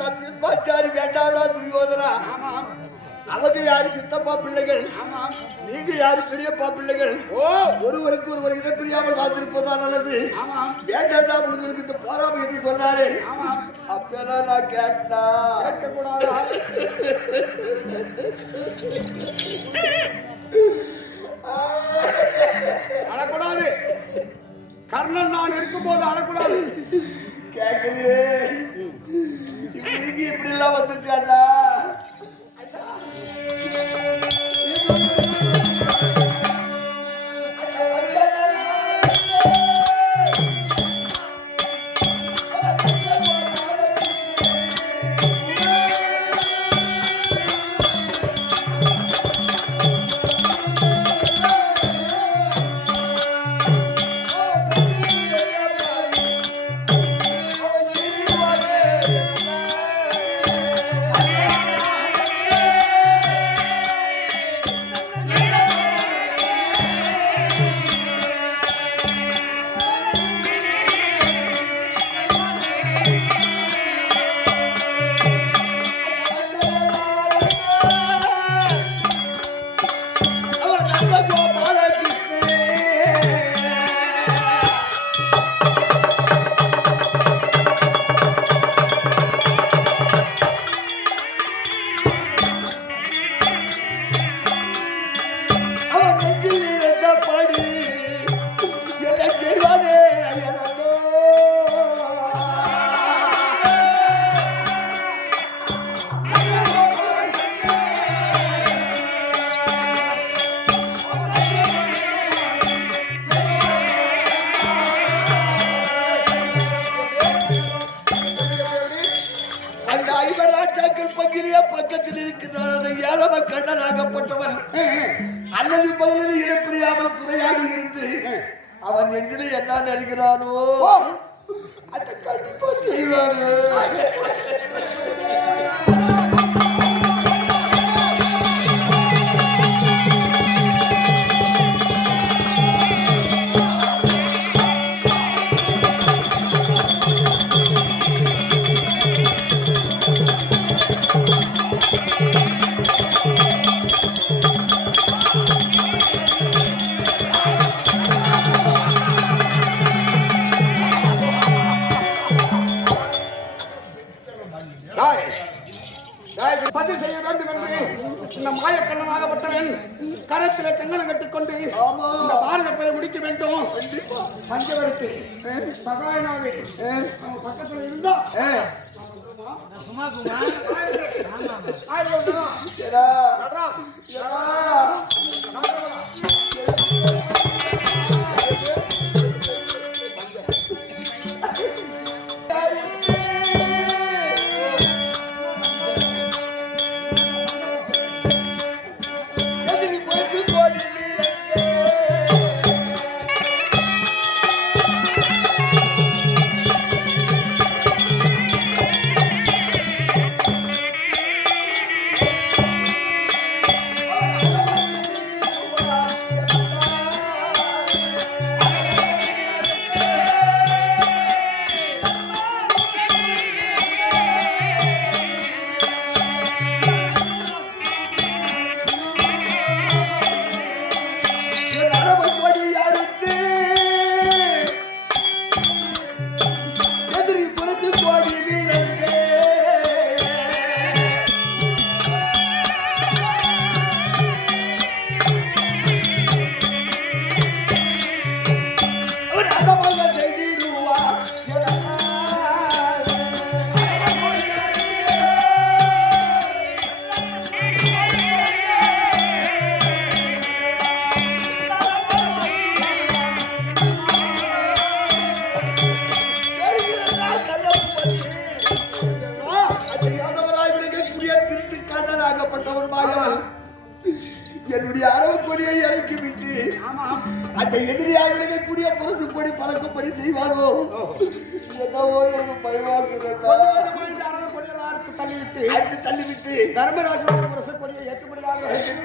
தம்பி பாச்சாரி வேண்டாடா துரியோதனா. ஆமாம் அவங்க யாரு? சித்தப்பா பிள்ளைகள். ஆமாம் நீங்க யாரு? பெரியப்பா பிள்ளைகள். ஓ ஒருவருக்கு ஒருவர் இதை பிரியாமல் வாழ்ந்திருப்பதா நல்லது? வேண்டாண்டா உங்களுக்கு இந்த போராம என்று சொன்னாரே? ஆமாம் அப்பதான் நான் கேட்டா. கேட்கக்கூடாதா? அழக்கூடாது. கர்ணன் நான் இருக்கும்போது அழக்கூடாது. கேக்குது. இப்படிக்கு இப்படி எல்லாம் வந்துச்சாண்டா அல்லது பதிலில் இனப்பிரியாமல் துணையாக இருந்து அவன் நெஞ்சில என்ன நினைக்கிறானோ அந்த கண்டிப்பா செய்வானு கரத்திலே கங்கணம் கட்டிக்கொண்டு இந்த பாரத பேரை முடிக்க வேண்டும். பஞ்சவருக்கு. சகாயனாக அவன் பக்கத்துல இருந்தா ஆயிரம் ரூபா.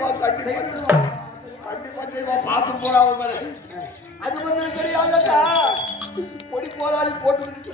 கண்டிப்பா கண்டிப்பா கண்டிப்பா செய்வா. பாசம் போறாம பாரு. அது மட்டும் கிடையாதுடா பொடி போராளி போட்டு விட்டு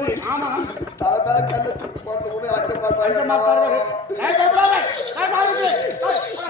போது ஆமா. தலை மேல கண்ணை தூக்கி பார்த்து கூட அச்சம் அங்க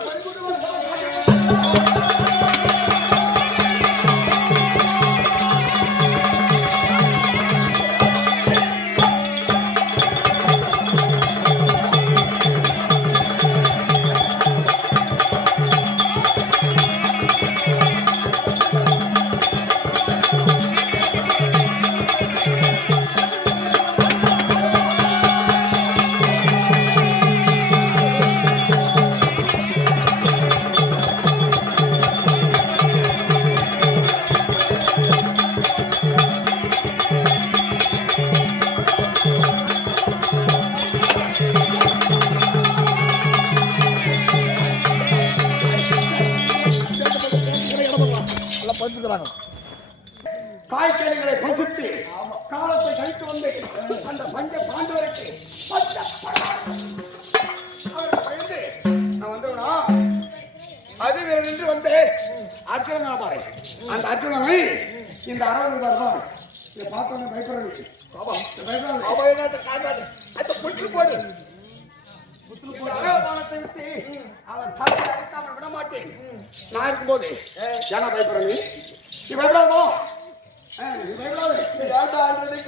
படுத்துக்கிறாங்க காய்கறிகளை பசுத்து காலத்தை கழித்து வந்து அந்த பஞ்ச பாண்டவருக்கு பஞ்ச பயந்து நான் வந்துடுவனா அது வேற நின்று வந்து. அர்ஜுனன் பாரு. அந்த அர்ஜுனனை இந்த அறுபது வருடம் இதை பார்த்தோன்னே பயப்படுறது அந்த புற்று போடு. அறவதானத்தை விட்டு அவன் பார்த்தேன் நான் இருக்கும்போது ஏன்னா பயப்படுற நீ? நீ பயப்படாதோ நீ பயப்படாது. ஏன்டா ஆல்ரெடி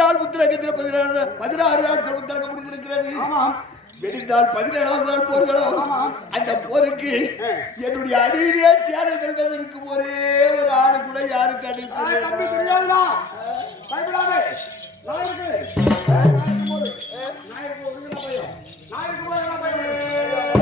நாள் உத்தரகத்தில் பதினாறு பதினாறு நாட்கள் உத்தரகம் முடிந்திருக்கிறது. வெடிந்தால் பதினேழாம் நாள் போர்களும் ஆமாம். அந்த போருக்கு. என்னுடைய அடியிலே சேர வெல்வதற்கு ஒரே ஒரு ஆடு கூட யாருக்கு ஏய், தம்பி துரியோதனா பயப்படாதே. நான் இருக்கு நான் பயம். என்ன பயம்.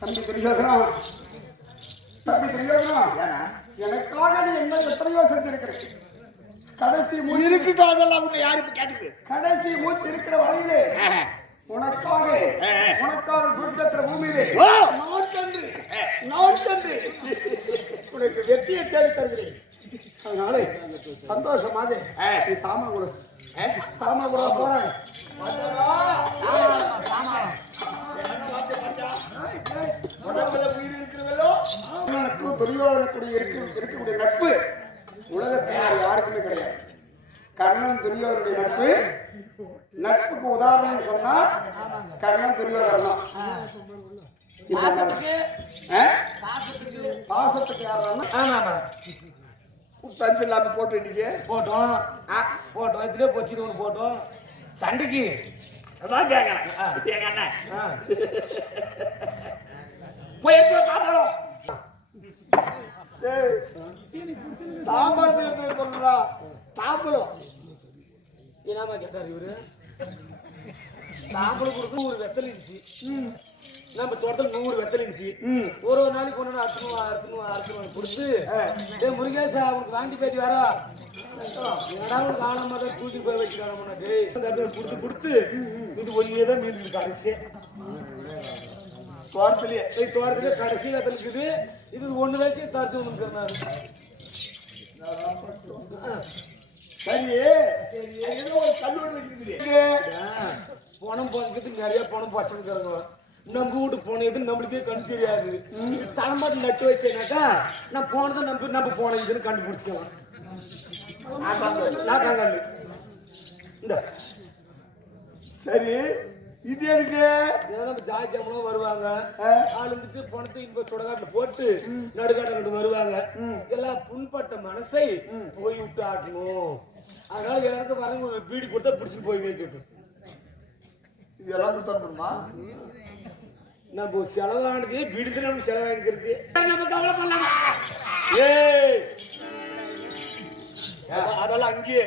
தம்பி துரியோதனா. தம்பி துரியோதனா ஏன்னா? எனக்காக நீ என்ன எத்தனையோ செஞ்சிருக்கிறேன் கடைசி மூச்சு அதெல்லாம் உன்னை யாருக்கு கேட்டது? கடைசி மூச்சு இருக்கிற வரையிலே உனக்காக உனக்காக குருச்சத்திர பூமியிலே! நான் சென்று நான் சென்று உனக்கு வெற்றியை தேடி தருகிறேன். அதனால சந்தோஷமாக நீ தாமா கொடு தாமா கூட போறேன் துரியோதனுக்குடைய இருக்க இருக்கக்கூடிய நட்பு உலகத்தில் வேற யாருக்குமே கிடையாது. கர்ணன் துரியோதனுடைய நட்பு நட்புக்கு உதாரணம் சொன்னா கர்ணன் துரியோதனன் தான்? பாசத்துக்கு யாருன்னா தஞ்சு இல்லாம போட்டு இன்னைக்கு போட்டோம். போட்டோம். இதுலயே போச்சு ஒன்று போட்டோம். சண்டைக்கு. அதான் கேட்கறேன் எங்க அண்ணன். போய் எடுத்து வா சாப்பிடணும் ஏய், சாம்பார் சொல்றா சாப்பிடும் என்னமா கேட்டார் இவரு நாமளும் கொடுக்க நூறு வெத்தல் இருந்துச்சு நம்ம தோட்டத்தில் நூறு வெத்தல் இருந்துச்சு ஒரு ஒரு நாளைக்கு ஒன்று அறுத்துணும் அறுத்துணும் அறுத்துணும் கொடுத்து ஏ முருகேசா அவனுக்கு வாங்கி பேத்தி வேற என்னடா உனக்கு ஆனமா தான் தூக்கி போய் வச்சுக்கான உனக்கு கொடுத்து கொடுத்து இது ஒரே தான் மீன் கடைசி தோட்டத்திலேயே இந்த தோட்டத்துல கடைசி வெத்தல் இருக்குது இது ஒண்ணு வச்சு தடுத்து வந்துருந்தாரு சரி. சரி ஏதோ ஒரு கல்லூரி வச்சிருக்குது பணம் போனதுக்கு நிறைய பணம் பச்சைக்கிறாங்க நம்ம வீட்டு போன எது நம்மளுக்கே கண் தெரியாது. தலைமாட்டு நட்டு வச்சேனாக்கா நான் போனதை நம்ப நம்ம போன இதுன்னு கண்டுபிடிச்சிக்கலாம். நாட்டாங்கல்லு இந்த. சரி. இது எதுக்கு? நம்ம ஜாய் ஜாமலாம் வருவாங்க. ஆள் இருந்துட்டு பணத்தை இன்ப சுடகாட்டில் போட்டு நடுக்காட்டில் ரெண்டு வருவாங்க. எல்லாம் புண்பட்ட மனசை போய் விட்டு ஆட்டணும் அதனால எல்லாருக்கும் வரவங்க பீடி கொடுத்தா பிடிச்சிட்டு போய் வைக்கட்டும். இதெல்லாம் கொடுத்தா நம்ம செலவானது பீடித்து நம்ம செலவாயிக்கிறது நம்ம கவலை பண்ணலாம் ஏய்! அத- அதெல்லாம் அங்கேயே.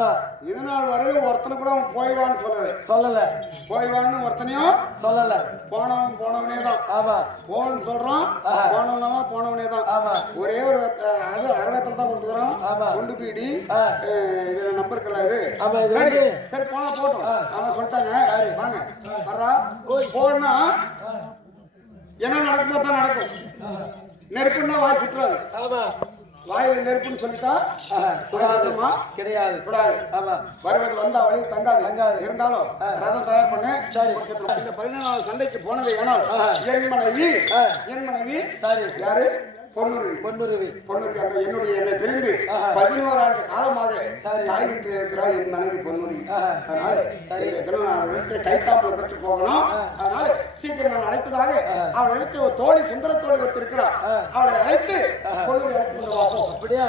ஆமா. இது நாள் வரையிலும் ஒருத்தனை கூட அவன் போய்வான்னு சொல்லலை. சொல்லல. போய்வான்னு ஒருத்தனையும் சொல்லல. போனவன் போனவனே தான் ஆமா. போன்னு சொல்றான். போனவனெல்லாம் போனவனே தான் ஆமா. ஒரே ஒரு அது அரவத்தில் தான் கொடுத்துக்கிறோம் ஆமா. குண்டு பீடி. இதுல நம்பர் இது? ஆமா, சரி. சரி போனா போட்டும். ஆனா சொல்லிட்டாங்க. வாங்க. வர்றா. போனா என்ன நடக்குமோ தான் நடக்கும். நெருப்புன்னா வாய் சுற்றாது. ஆமா. வாயில நெருப்புன்னு சொல்லிட்டா. சுடாதுமா? கிடையாது கூடாது ஆமா வருவது வந்தா வழியில் தங்காது தங்காது. இருந்தாலும். ரதம் தயார் பண்ணு சரி. இந்த பதினேழாவது சண்டைக்கு போனது ஏனால். என் மனைவி. என் மனைவி சரி யாரு பொன்னுருவி பொன்னுருவி பொன்னுருவி அந்த என்னுடைய என்னை பிரிந்து. பதினோரு ஆண்டு காலமாக. தாய் வீட்டில் இருக்கிறார் என் மனைவி பொன்னுருவி. அதனால சரி. என்னுடைய திருநாள் இடத்துல கைத்தாப்புல பெற்று போகணும். அதனால சீக்கிரம் நான் அழைத்ததாக. அவளை எடுத்து ஒரு தோழி சுந்தர தோழி ஒருத்தர் இருக்கிறார். அவளை அழைத்து பொன்னுருவி அழைத்து. அப்படியே